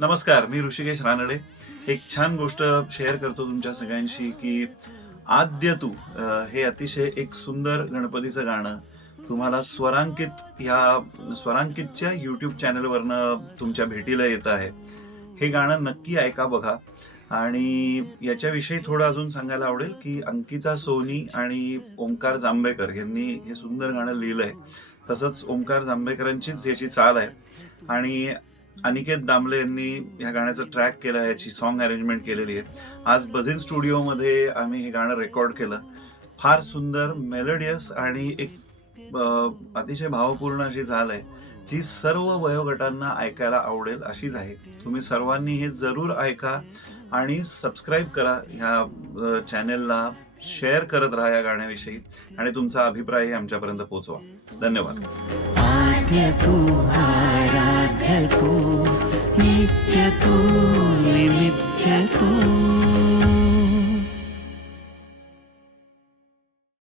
नमस्कार, मी ऋषिकेश रानडे. एक छान गोष्ट शेअर करतो तुमच्या सगळ्यांशी की आद्य तू हे अतिशय एक सुंदर गणपतीचं गाणं तुम्हाला स्वरांकितच्या YouTube चॅनलवरनं तुमच्या भेटीला येतं आहे. हे गाणं नक्की ऐका बघा. आणि याच्याविषयी थोडं अजून सांगायला आवडेल की अंकिता सोनी आणि ओंकार जांभेकर यांनी हे सुंदर गाणं लिहिलंय. तसंच ओंकार जांभेकरांचीच याची चाल आहे आणि अनिकेत दामले यांनी ह्या गाण्याचं ट्रॅक केलं, याची सॉन्ग अरेंजमेंट केलेली आहे. आज बझिन स्टुडिओमध्ये आम्ही हे गाणं रेकॉर्ड केलं. फार सुंदर मेलोडियस आणि एक अतिशय भावपूर्ण अशी चाल आहे, जी सर्व वयोगटांना ऐकायला आवडेल अशीच आहे. तुम्ही सर्वांनी हे जरूर ऐका आणि सबस्क्राईब करा ह्या चॅनेलला, शेअर करत राहा या गाण्याविषयी आणि तुमचा अभिप्रायही आमच्यापर्यंत पोहोचवा. धन्यवाद. आद्य तू आराध्य तू नित्य तू